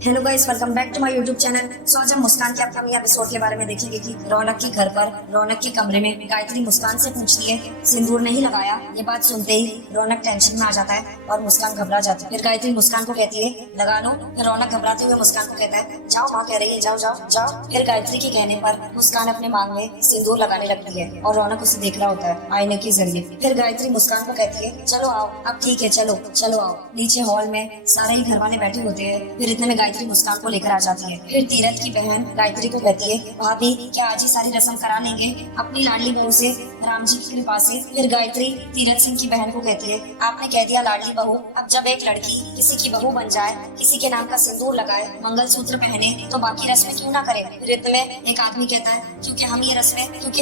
Hello guys, welcome back to my YouTube channel. So आज हम मुस्कान के अपकमिंग एपिसोड के बारे में देखेंगे कि रौनक के घर पर रौनक के कमरे में गायत्री मुस्कान से पूछती है सिंदूर नहीं लगाया। ये बात सुनते ही रौनक टेंशन में आ जाता है और मुस्कान घबरा जाती है। फिर गायत्री मुस्कान को कहती है लगा लो। फिर रौनक घबराते हुए मुस्कान को कहता है जाओ, माँ कह रही है जाओ जाओ जाओ। फिर गायत्री के कहने पर मुस्कान अपने मांग में सिंदूर लगाने लगती है और रौनक उसे देख रहा होता है आईने के जरिए। फिर गायत्री मुस्कान को कहती है चलो आओ, अब ठीक है, चलो चलो आओ। नीचे हॉल में सारे ही घर वाले बैठे होते हैं। फिर इतने में गायत्री मुस्कान को लेकर आ जाती है। फिर तीरथ की बहन गायत्री को कहती है भाभी क्या आज ही सारी रस्म करा लेंगे अपनी लाडली बहू से, राम जी की कृपा से। फिर गायत्री तीरथ सिंह की बहन को कहती है आपने कह दिया लाडली बहू, अब जब एक लड़की किसी की बहू बन जाए, किसी के नाम का सिंदूर लगाए, मंगलसूत्र पहने, तो बाकी रस्में क्यों ना करें। फिर इतने में एक आदमी कहता है क्योंकि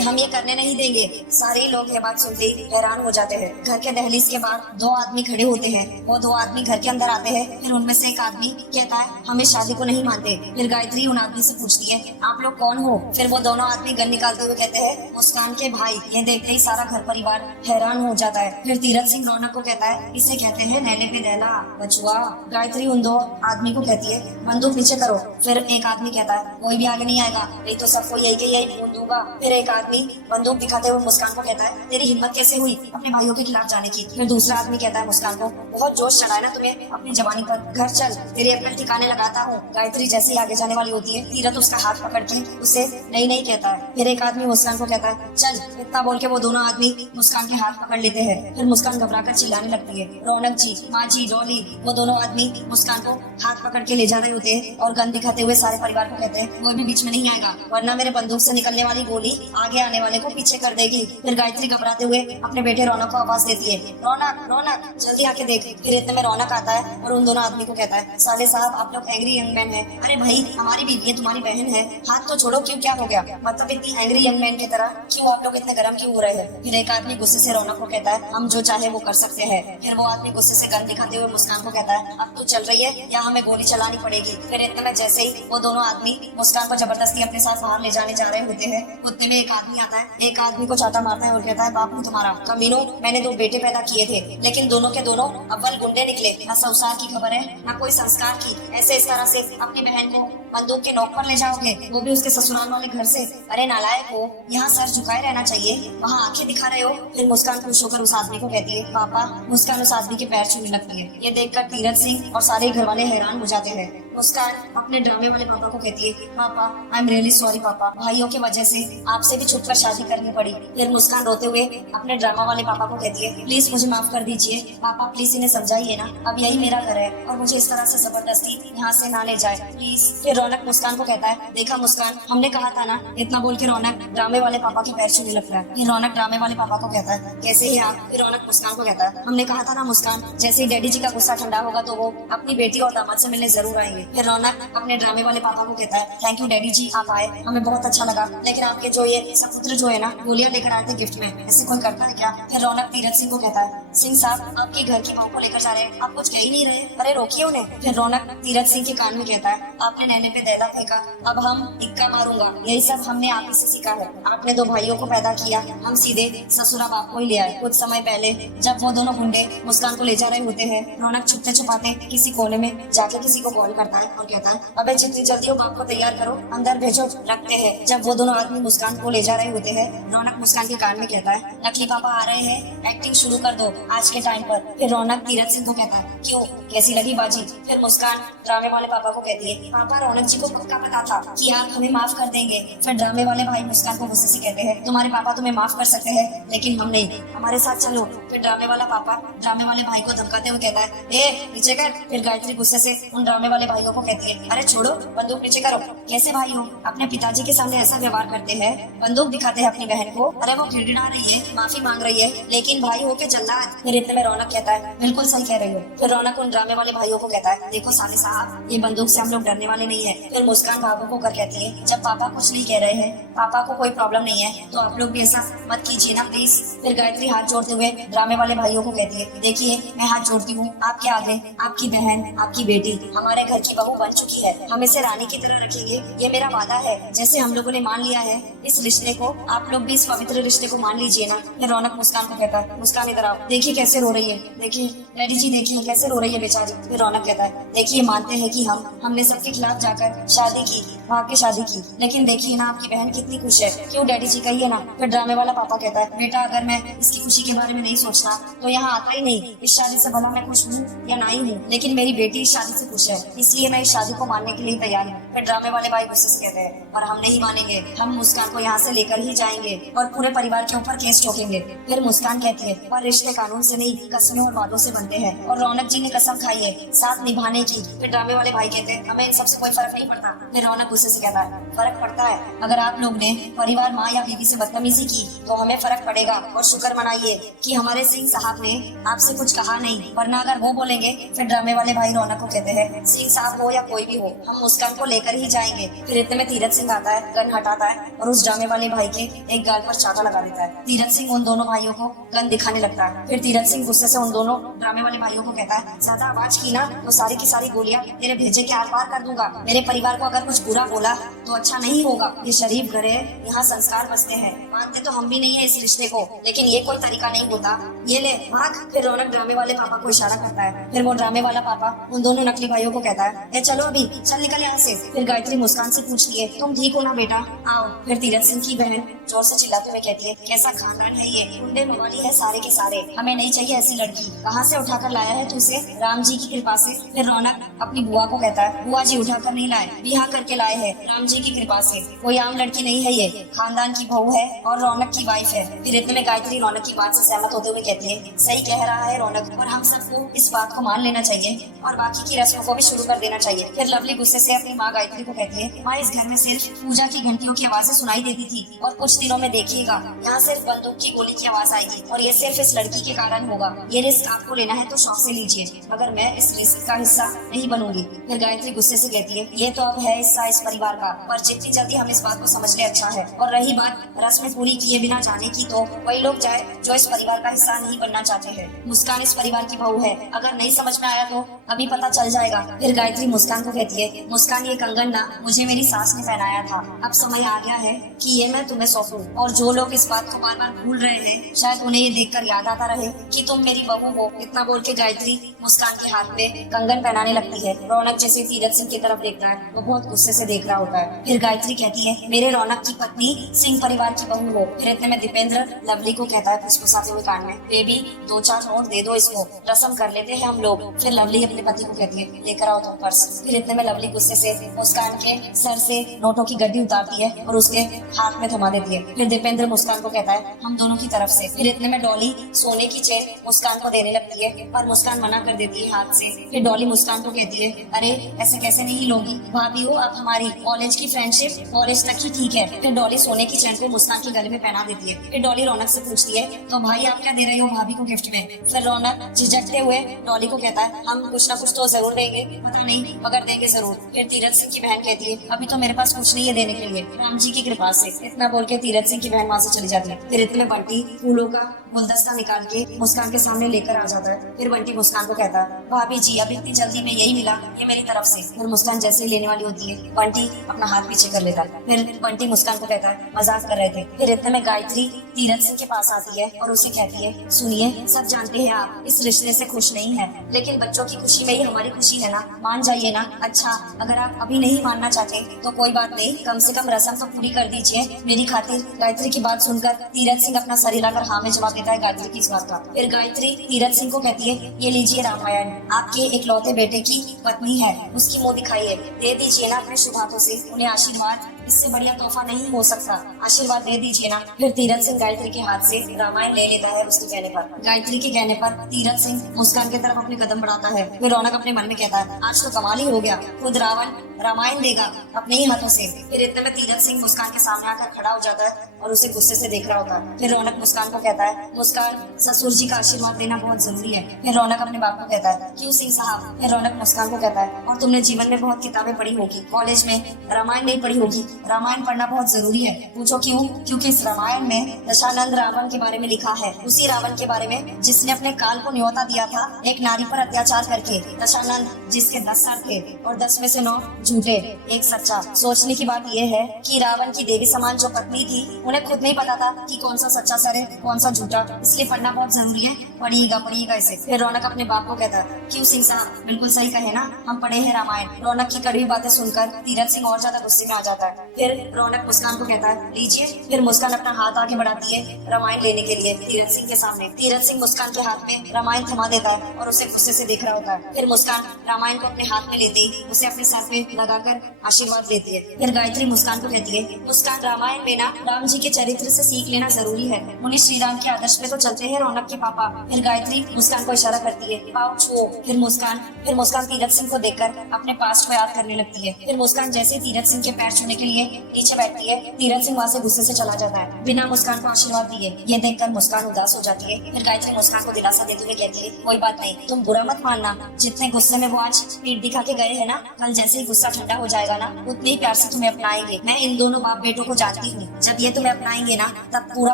हम ये करने नहीं देंगे। सारे लोग ये बात सुनते ही हैरान हो जाते हैं। घर के दहलीज के बाहर दो आदमी खड़े होते हैं। वो दो आदमी घर के अंदर आते हैं। फिर उनमें से एक आदमी कहता है हम इस शादी को नहीं मानते। फिर गायत्री उन आदमी से पूछती है आप लोग कौन हो। फिर वो दोनों आदमी गन निकालते हुए कहते हैं मुस्कान के भाई। ये देखते ही सारा घर परिवार हैरान हो जाता है। फिर तीरथ सिंह रौनक को कहता है इसे कहते हैं नैले पे दहला बचुआ। गायत्री उन दो आदमी को कहती है बंदूक नीचे करो। फिर एक आदमी कहता है कोई भी आगे नहीं आएगा, नहीं तो सबको यही के यही भून दूंगा। फिर एक आदमी बंदूक दिखाते हुए मुस्कान को कहता है तेरी हिम्मत कैसे हुई अपने भाइयों के खिलाफ जाने की। फिर दूसरा आदमी कहता है मुस्कान को बहुत जोश चढ़ा है ना तुम्हें अपनी जवानी पर, घर चल तेरे अकल ठिकाने लगाता हूँ। गायत्री जैसे ही आगे जाने वाली होती है तीरथ उसका हाथ पकड़ के उसे नहीं नहीं कहता है। फिर एक आदमी मुस्कान को कहता है चल, इतना बोल के वो दोनों आदमी मुस्कान के हाथ पकड़ लेते हैं। फिर मुस्कान घबराकर चिल्लाने लगती है रौनक जी, माँ जी, डॉली। वो दोनों आदमी मुस्कान को हाथ पकड़ के ले जा रहे होते हैं और गन दिखाते हुए सारे परिवार को कहते हैं कोई भी बीच में नहीं आएगा वरना मेरे बंदूक से निकलने वाली गोली आगे आने वाले को पीछे कर देगी। फिर गायत्री घबराते हुए अपने बेटे रौनक को आवाज देती है रौनक रौनक जल्दी आके देख। फिर इतने में रौनक आता है और उन दोनों आदमी को कहता है साले साहब आप लोग एंग्री यंग मैन है। अरे भाई हमारी बीवी है, तुम्हारी बहन है, हाथ तो छोड़ो, क्यों क्या हो गया, मतलब इतनी एंग्री यंग मैन की तरह क्यों आप लोग इतने गर्म क्यों हो रहे हैं। फिर एक आदमी गुस्से से रौनक को कहता है हम जो चाहे वो कर सकते हैं। फिर वो आदमी गुस्से से गन दिखाते हुए मुस्कान को कहता है अब तू चल रही है या हमें गोली चलानी पड़ेगी। फिर इतने में जैसे ही वो दोनों आदमी मुस्कान को जबरदस्ती अपने साथ बाहर ले जाने जा रहे होते हैं उतने में एक आदमी आता है, एक आदमी को चाटा मारता है और कहता है बापू तुम्हारा कमीनों, मैंने दो बेटे पैदा किए थे लेकिन दोनों के दोनों अव्वल गुंडे निकले, ना संसार की खबर है ना कोई संस्कार की। ऐसे इस तरह से अपनी बहन को बंदूक के नोक पर ले जाओगे, वो भी उसके ससुराल वाले घर से। अरे नालायक हो, यहाँ सर झुकाए रहना चाहिए, वहाँ आंखें दिखा रहे हो। फिर मुस्कान खुश होकर उस आदमी को कहती है पापा। मुस्कान उस आदमी के पैर छूने लगती है। ये देखकर तीरथ सिंह और सारे घर वाले हैरान हो जाते हैं। मुस्कान अपने ड्रामे वाले पापा को कहती है पापा आई एम रियली सॉरी पापा, भाइयों की वजह से आपसे भी छुपकर शादी करनी पड़ी। फिर मुस्कान रोते हुए अपने ड्रामा वाले पापा को कहती है प्लीज मुझे माफ कर दीजिए पापा, प्लीज इन्हें समझाइए ना, अब यही मेरा घर है और मुझे इस तरह से जबरदस्ती यहाँ से ना ले जाए प्लीज। फिर रौनक मुस्कान को कहता है देखा मुस्कान, हमने कहा था ना। इतना बोल के रौनक ड्रामे वाले पापा के पैर छूने लगता है। फिर रौनक ड्रामे वाले पापा को कहता है कैसे ही आप। फिर रौनक मुस्कान को कहता है हमने कहा था ना मुस्कान, जैसे ही डैडी जी का गुस्सा ठंडा होगा तो वो अपनी बेटी और दामाद से मिलने जरूर आएंगे। फिर रौनक अपने ड्रामे वाले पापा को कहता है थैंक यू डैडी जी, आप आए, हमें बहुत अच्छा लगा, लेकिन आपके जो ये सपुत्र जो है ना गोलियां लेकर आए थे गिफ्ट में, ऐसे कोई करता है क्या। फिर रौनक तीरथ सिंह को कहता है सिंह साहब आपके घर की बहू को लेकर जा रहे हैं, आप कुछ कह ही नहीं रहे, अरे रोकिए उन्हें। फिर रौनक तीरथ सिंह के कान में कहता है आपने नैने पे दैला फेंका, अब हम इक्का मारूंगा, यही सब हमने आप ही से सीखा है। आपने दो भाइयों को पैदा किया, हम सीधे ससुराल बाप को ही ले आए। कुछ समय पहले जब वो दोनों गुंडे मुस्कान को ले जा रहे होते हैं, रौनक छुपते छुपाते किसी कोने में जाके किसी को कॉल करता है और कहता है अबे जितनी जल्दी हो बाप को तैयार करो, अंदर भेजो, रखते हैं। जब वो दोनों आदमी मुस्कान को ले जा रहे होते हैं, रौनक मुस्कान के कान में कहता है नकली पापा आ रहे हैं, एक्टिंग शुरू कर दो आज के टाइम पर। फिर रौनक तीरथ सिंह को कहता है क्यों, कैसी लगी बाजी। फिर मुस्कान ड्रामे वाले पापा को कहती है पापा रौनक जी को पक्का पता था कि आप हमें माफ कर देंगे। फिर ड्रामे वाले भाई मुस्कान को गुस्से से कहते हैं तुम्हारे पापा तुम्हें माफ कर सकते हैं लेकिन हम नहीं, हमारे साथ चलो। फिर ड्रामे वाला पापा ड्रामे वाले भाई को धमकाते हुए कहता है ए नीचे कर। फिर गायत्री गुस्से से उन ड्रामे वाले भाइयों को कहती है अरे छोड़ो, बंदूक नीचे करो। कैसे भाई हो, अपने पिताजी के सामने ऐसा व्यवहार करते हैं, बंदूक दिखाते हैं अपनी बहन को। अरे वो गिड़गिड़ा रही है, माफी मांग रही है, लेकिन भाई हो के चलना। फिर इतने में रौनक कहता है बिल्कुल सही कह रही हो। फिर रौनक उन ड्रामे वाले भाइयों को कहता है देखो साले साहब, ये बंदूक से हम लोग डरने वाले नहीं है। फिर मुस्कान भाभू को कर कहती है जब पापा कुछ नहीं कह रहे हैं, पापा को कोई प्रॉब्लम नहीं है, तो आप लोग भी ऐसा मत कीजिए ना प्लीज। फिर गायत्री हाथ जोड़ते हुए ड्रामे वाले भाइयों को कहती है देखिए मैं हाथ जोड़ती हूँ आपके आगे, आपकी बहन आपकी बेटी हमारे घर की बहू बन चुकी है, हम इसे रानी की तरह रखेंगे, ये मेरा वादा है। जैसे हम लोगों ने मान लिया है इस रिश्ते को, आप लोग भी इस पवित्र रिश्ते को मान लीजिए ना। फिर रौनक मुस्कान को कहता है मुस्कान इधर आओ, देखिए कैसे रो रही है, देखिए डैडी जी देखिए कैसे रो रही है बेचारी। फिर रौनक कहता है देखिए मानते हैं कि हमने सबके खिलाफ जाकर शादी की, भाग के शादी की, लेकिन देखिए ना आपकी बहन कितनी खुश है, क्यों डैडी जी कहिए ना। फिर ड्रामे वाला पापा कहता है बेटा अगर मैं इसकी खुशी के बारे में नहीं सोचता तो यहाँ आता ही नहीं। इस शादी से भला मैं खुश हूँ या ना ही हूँ, लेकिन मेरी बेटी इस शादी से खुश है, इसलिए मैं इस शादी को मानने के लिए तैयार हूँ। फिर ड्रामे वाले भाई गुस्से से कहते हैं और हम नहीं मानेंगे, हम मुस्कान को यहाँ से लेकर ही जाएंगे और पूरे परिवार के ऊपर केस ठोकेंगे। फिर मुस्कान कहती है पर रिश्ते कानून से नहीं कसमों और वादों से बनते हैं और रौनक जी ने कसम खाई है साथ निभाने की। फिर ड्रामे वाले भाई कहते हैं हमें इन सबसे कोई फर्क नहीं पड़ता। फिर रौनक गुस्से से कहता है फर्क पड़ता है, अगर आप लोग ने परिवार माँ या बीवी से बदतमीजी की तो हमें फर्क पड़ेगा और शुक्र मनाइए कि हमारे सिंह साहब ने आपसे कुछ कहा नहीं, वरना अगर वो बोलेंगे। फिर ड्रामे वाले भाई रौनक को कहते हैं सिंह साहब हो या कोई भी हो हम मुस्कान को लेकर ही जाएंगे। फिर इतने में तीरथ सिंह आता है, गन हटाता है और उस ड्रामे वाले भाई के एक गाल पर चाटा लगा देता है। तीरथ सिंह उन दोनों भाइयों को गन दिखाने लगता है। फिर तीरथ सिंह गुस्से से उन दोनों ड्रामे वाले भाइयों को कहता है ज्यादा आवाज की ना तो सारी की सारी गोलियां तेरे भेजे के आर पार कर दूंगा। मेरे परिवार को अगर कुछ बुरा बोला तो अच्छा नहीं होगा। ये शरीफ घर है, यहाँ संस्कार बसते हैं, मानते तो हम भी नहीं है इस रिश्ते को, लेकिन ये कोई तरीका नहीं होता, ये ले भाग। फिर रौनक ड्रामे वाले पापा को इशारा करता है। फिर वो ड्रामे वाला पापा उन दोनों नकली भाइयों को कहता है ए चलो अभी चल निकल यहाँ से। फिर गायत्री मुस्कान से पूछती है तुम ठीक हो ना बेटा, आओ। फिर तीरथ सिंह की बहन जोर से चिल्लाते हुए कहती है कैसा खानदान है ये, गुंडे मवाली है सारे के सारे, हमें नहीं चाहिए ऐसी लड़की, कहाँ से उठाकर लाया है तू इसे? राम जी की कृपा से। फिर रौनक अपनी बुआ को कहता है बुआ जी उठाकर नहीं लाए, बिहा करके लाए हैं राम जी की कृपा से, कोई आम लड़की नहीं है, ये खानदान की बहू है और रौनक की वाइफ है। फिर इतने में गायत्री रौनक की बात से सहमत होते हुए कहती है सही कह रहा है रौनक, और हम सबको इस बात को मान लेना चाहिए और बाकी की रस्मों को भी शुरू कर देना चाहिए। फिर लवली गुस्से से अपनी माँ गायत्री को कहती है माँ इस घर में सिर्फ पूजा की घंटियों की आवाजें सुनाई देती थी और कुछ दिनों में देखिएगा यहाँ सिर्फ बंदूक की गोली की आवाज आएगी और ये सिर्फ इस लड़की के कारण होगा। ये रिस्क आपको लेना है तो शौक से लीजिए, मगर मैं इस रिस्क का हिस्सा नहीं बनूंगी। फिर गायत्री गुस्से से कहती है ये तो अब है हिस्सा इस परिवार का, पर जितनी जल्दी हम इस बात को समझ ले अच्छा है। और रही बात रस्म पूरी किए बिना जाने की, तो वही लोग जाए जो इस परिवार का हिस्सा नहीं बनना चाहते हैं। मुस्कान इस परिवार की बहू है, अगर नहीं समझ में आया तो अभी पता चल जाएगा। फिर गायत्री मुस्कान को कहती है मुस्कान ये कंगन ना मुझे मेरी सास ने पहनाया था, अब समय आ गया है कि ये मैं तुम्हें सौंपूं। और जो लोग इस बात को बार बार भूल रहे हैं शायद उन्हें ये देखकर याद आता रहे कि तुम मेरी बहू हो। इतना बोल के गायत्री मुस्कान के हाथ में कंगन पहनाने लगती है। रौनक जैसे तीरथ सिंह की तरफ देखता है वो बहुत गुस्से से देख रहा होता है। फिर गायत्री कहती है मेरे रौनक की पत्नी सिंह परिवार की बहू हो। फिर इतने में दीपेंद्र लवली को कहता है फुसफुसाते हुए कान में बेबी 2-4 नोट दे दो इसको, रस्म कर लेते हैं हम लोग। फिर लवली अपने पति को कहती है लेकर आओ तुम पर्स। फिर इतने में लवली गुस्से से मुस्कान के सर से नोटों की गड्डी उतारती है और उसके हाथ में थमा देती है। फिर दीपेंद्र मुस्कान को कहता है हम दोनों की तरफ से। फिर इतने में डॉली सोने की चेन मुस्कान को देने लगती है पर मुस्कान मना कर देती है हाथ से। फिर डॉली मुस्कान को कहती है अरे ऐसे कैसे नहीं लोगी, भाभी हो आप हमारी, कॉलेज की फ्रेंडशिप कॉलेज तक ही ठीक है। फिर डॉली सोने की चेन को मुस्कान के गले में पहना देती है। फिर डॉली रौनक से पूछती है तो भाई आप क्या दे रहे हो भाभी को गिफ्ट में? फिर रौनक झिझकते हुए डॉली को कहता है हम कुछ ना कुछ तो जरूर देंगे, पता नहीं मगर देंगे जरूर। फिर तीरथ सिंह की बहन कहती है अभी तो मेरे पास कुछ नहीं है देने के लिए, राम जी की कृपा से। इतना बोल के तीरथ सिंह की बहन वहाँ से चली जाती है। फिर इतने में बंटी फूलों का गुलदस्ता निकाल के मुस्कान के सामने लेकर आ जाता है। फिर बंटी मुस्कान को कहता है भाभी जी अब इतनी जल्दी में यही मिला, ये मेरी तरफ से। फिर मुस्कान जैसे ही लेने वाली होती है बंटी अपना हाथ पीछे कर लेता है। फिर बंटी मुस्कान को कहता है मजाक कर रहे थे। फिर इतने में गायत्री तीरथ सिंह के पास आती है और उसे कहती है सुनिए सब जानते हैं आप इस रिश्ते से खुश नहीं है, लेकिन बच्चों की खुशी में ही हमारी खुशी है ना, मान जाइए ना। अच्छा अगर आप अभी नहीं मानना चाहते तो कोई बात नहीं, कम से कम रस्म तो पूरी कर दीजिए मेरी खातिर। गायत्री की बात सुनकर तीरथ सिंह अपना सर हिलाकर हाँ में जवाब देता है गायत्री की इस बात का। फिर गायत्री तीरथ सिंह को कहती है ये लीजिए रामायण, आपके इकलौते बेटे की पत्नी है, उसकी मुँह दिखाइए, दे दीजिए ना अपने शुभ हाथों से उन्हें आशीर्वाद, इससे बढ़िया तोहफा नहीं हो सकता, आशीर्वाद दे दीजिए ना। फिर तीरथ सिंह गायत्री के हाथ से रामायण ले लेता है उसके कहने पर। गायत्री के कहने पर तीरथ सिंह मुस्कान की तरफ अपने कदम बढ़ाता है। फिर रौनक अपने मन में कहता है आज तो कमाल ही हो गया, खुद रावण रामायण देगा अपने ही हाथों से। फिर इतने में तीरथ सिंह मुस्कान के सामने आकर खड़ा हो जाता है और उसे गुस्से से देख रहा होता है। फिर रौनक मुस्कान को कहता है मुस्कान ससुर जी का आशीर्वाद देना बहुत जरूरी है। फिर रौनक अपने बाप को कहता है क्यों सिंह साहब? फिर रौनक मुस्कान को कहता है और तुमने जीवन में बहुत किताबें पढ़ी होगी, कॉलेज में रामायण नहीं पढ़ी होगी, रामायण पढ़ना बहुत जरूरी है। पूछो क्यों? क्योंकि इस रामायण में दशानंद रावण के बारे में लिखा है, उसी रावण के बारे में जिसने अपने काल को न्योता दिया था एक नारी पर अत्याचार करके। दशानंद जिसके 10 सर थे और 10 में से 9 झूठे, एक सच्चा। सोचने की बात यह है कि रावण की देवी समान जो पत्नी थी उन्हें खुद नहीं पता था कि कौन सा सच्चा सर है कौन सा झूठा, इसलिए पढ़ना बहुत जरूरी है। पढ़िएगा इसे। फिर रौनक अपने बाप को कहता है, क्यों सिंह साहब, बिल्कुल सही कहे ना, हम पढ़े हैं रामायण। रौनक की कड़वी बातें सुनकर तीरथ सिंह और ज्यादा गुस्से में आ जाता है। फिर रौनक मुस्कान को कहता है, लीजिए। फिर मुस्कान अपना हाथ आगे बढ़ाती है रामायण लेने के लिए तीरथ सिंह के सामने। तीरथ सिंह मुस्कान के हाथ में रामायण थमा देता है और उसे गुस्से से देख रहा होता है। फिर मुस्कान रामायण को अपने हाथ में लेते ही उसे अपने सर पे लगाकर आशीर्वाद देती है। फिर गायत्री मुस्कान को कहती है, मुस्कान, रामायण में ना राम जी के चरित्र से सीख लेना जरूरी है। उन्हें श्री राम के आदर्श पे तो चलते हैं रौनक के पापा। फिर गायत्री मुस्कान को इशारा करती है, पाँव छुओ। फिर मुस्कान तीरथ सिंह को देखकर अपने पास्ट को याद करने लगती है। फिर मुस्कान जैसे तीरथ सिंह के पैर छूने के लिए नीचे बैठती है, तीरथ सिंह वहाँ से गुस्से से चला जाता है बिना मुस्कान को आशीर्वाद दिए। ये देखकर मुस्कान उदास हो जाती है। फिर गायत्री मुस्कान को दिलासा देते हुए कहती है, कोई बात नहीं, तुम बुरा मत मानना। जितने गुस्से में वो आज पीठ दिखा के गए हैं ना, कल जैसे ही गुस्सा ठंडा हो जाएगा ना, उतने ही प्यार से तुम्हें अपनाएंगे। मैं इन दोनों बाप बेटों को जानती हूँ, जब ये तुम्हें अपनाएंगे ना, तब पूरा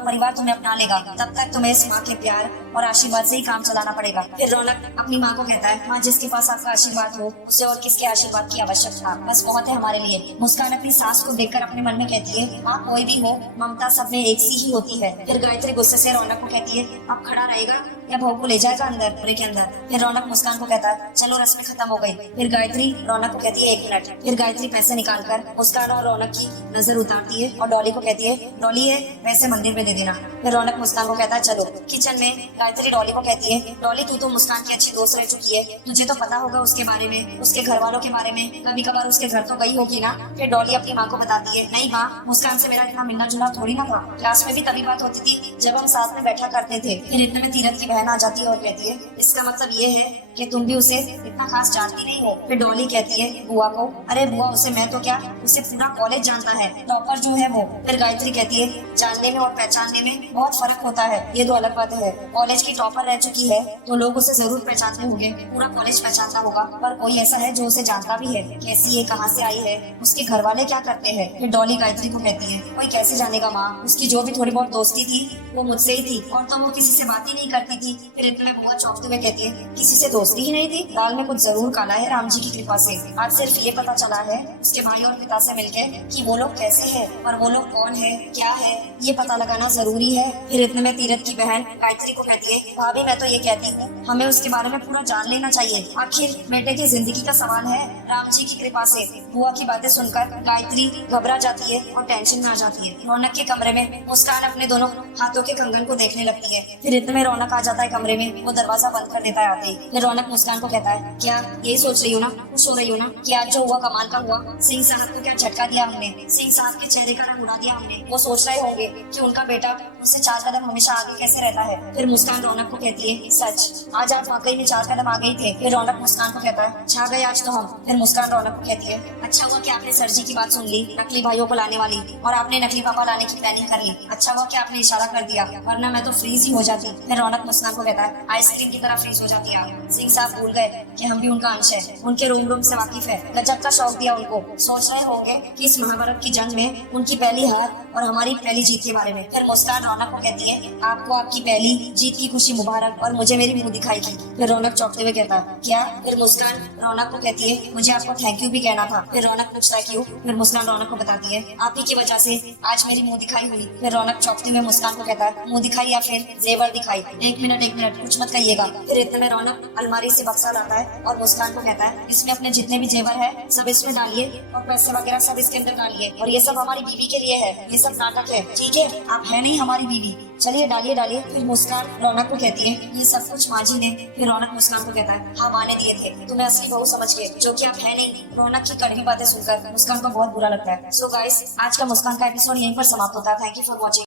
परिवार तुम्हें अपना लेगा। तब तक तुम्हें इस माँ के प्यार और आशीर्वाद से ही काम चलाना पड़ेगा। फिर रौनक अपनी माँ को कहता है, माँ, जिसके पास आपका आशीर्वाद हो उसे और किसके आशीर्वाद की आवश्यकता, बस बहुत है हमारे लिए। मुस्कान अपनी सास को देखकर अपने मन में कहती है, माँ, कोई भी हो, ममता सब में एक सी ही होती है। फिर गायत्री गुस्से से रौनक को कहती है, अब खड़ा रहेगा या बहू को ले जाएगा अंदर पूरे के अंदर। फिर रौनक मुस्कान को कहता है, चलो रस्में खत्म हो गई। फिर गायत्री रौनक को कहती है, 1 मिनट। फिर गायत्री पैसे निकालकर मुस्कान और रौनक की नजर उतारती है और डॉली को कहती है, डॉली, ये पैसे मंदिर में दे देना। फिर रौनक मुस्कान को कहता है, चलो। किचन में गायत्री डॉली को कहती है, डॉली, तू तो मुस्कान की अच्छी दोस्त रह चुकी है, तुझे तो पता होगा उसके बारे में, उसके घर वालों के बारे में, कभी कभार उसके घर तो गई होगी ना। फिर डॉली अपनी माँ को बताती है, नहीं माँ, मुस्कान से मेरा इतना मिलना जुलना थोड़ी ना था, क्लास में भी तभी बात होती थी जब हम साथ में बैठा करते थे। फिर इतने में तीरथ की बहन आ जाती है और कहती है, इसका मतलब ये है कि तुम भी उसे इतना खास जानती नहीं हो। फिर डॉली कहती है बुआ को, अरे बुआ, उसे मैं तो क्या, उसे पूरा कॉलेज जानता है, टॉपर जो है वो। फिर गायत्री कहती है, जानने में और पहचानने में बहुत फर्क होता है, ये तो अलग बात है। कॉलेज की टॉपर रह चुकी है तो लोग उसे जरूर पहचानते होंगे, पूरा कॉलेज पहचानता होगा, पर कोई ऐसा है जो उसे जानता भी है, कैसी है, कहाँ से आई है, उसके घर वाले क्या करते हैं। फिर डॉली गायत्री को कहती है, कोई कैसे जानेगा माँ, उसकी जो भी थोड़ी बहुत दोस्ती थी वो मुझसे ही थी, और तो वो किसी से बात ही नहीं करती थी। फिर इतने में बुआ चौंकते हुए कहती है, किसी से दोस्ती ही नहीं थी, दाल में कुछ जरूर काला है राम जी की कृपा से। आज सिर्फ ये पता चला है उसके भाई और पिता से मिलके कि वो लोग कैसे हैं, और वो लोग कौन है, क्या है, ये पता लगाना जरूरी है। फिर इतने में तीरथ की बहन गायत्री को कहती है, भाभी, मैं तो ये कहती हूँ हमें उसके बारे में पूरा जान लेना चाहिए, आखिर बेटे की जिंदगी का सवाल है, राम जी की कृपा से। बुआ की बातें सुनकर गायत्री घबरा जाती है और टेंशन में आ जाती है। रौनक के कमरे में मुस्कान अपने दोनों हाथों के कंगन को देखने लगती है। फिर इतने में रौनक आ जाता है कमरे में, वो दरवाजा बंद कर देता है आते ही। फिर रौनक मुस्कान को कहता है, क्या यही सोच रही हो ना, खुश हो रही हो ना कि आज जो हुआ कमाल का हुआ, सिंह साहब को क्या झटका दिया हमने, सिंह साहब के चेहरे का रंग उड़ा दिया हमने। वो सोच रहे होंगे कि उनका बेटा उससे 4 कदम हमेशा आगे कैसे रहता है। फिर मुस्कान रौनक को कहती है, सच, आज आप वाकई में 4 कदम आगे ही थे। फिर रौनक मुस्कान को कहता है, छा गए आज तो हम। फिर मुस्कान रौनक को कहती है, अच्छा हुआ कि आपने सर जी की बात सुन ली, नकली भाइयों को लाने वाली, और आपने नकली पापा लाने की प्लानिंग कर ली। अच्छा हुआ कि आपने इशारा कर दिया, वरना मैं तो फ्रीज ही हो जाती। फिर रौनक मुस्कान को कहता है, आइसक्रीम की तरह फ्रीज हो जाती आप। सिंह साहब भूल गए कि हम भी उनका अंश है, उनके रोम से वाकिफ है, गजब का शौक दिया उनको। सोच रहे होंगे कि इस महाभारत की जंग में उनकी पहली हार और हमारी पहली जीत के बारे में। फिर मुस्कान रौनक को कहती है, आपको आपकी पहली जीत की खुशी मुबारक, और मुझे मेरी मुंह दिखाई की। फिर रौनक चौंकते हुए कहता है, क्या? फिर मुस्कान रौनक को कहती है, मुझे आपको थैंक यू भी कहना था। फिर रौनक पूछता है, क्यों? फिर मुस्कान रौनक को बताती है, आप ही की वजह से आज मेरी मुंह दिखाई हुई। फिर रौनक चौंकते हुए मुस्कान को कहता है, मुंह दिखाई या फिर जेवर दिखाई? 1 मिनट कुछ मत कहिएगा। फिर इतने में रौनक अलमारी से बक्सा लाता है और मुस्कान को कहता है, इसमें अपने जितने भी जेवर है सब इसमें डालिए, और पैसे वगैरह सब इसके अंदर डालिए, और ये सब हमारी बीवी के लिए है, ये सब नाटक है, ठीक है? आप है नहीं हमारी बीवी, चलिए डालिए। फिर मुस्कान रौनक को कहती है, ये सब कुछ माँ जी ने। फिर रौनक मुस्कान को कहता है, हाँ, माँ ने दिए थे, तुम्हें असली बहू समझ के, जो कि आप है नहीं। रौनक की कड़वी बातें सुनकर मुस्कान को बहुत बुरा लगता है। सो गाइस, आज का मुस्कान का एपिसोड यहीं पर समाप्त होता है। Thank you for watching.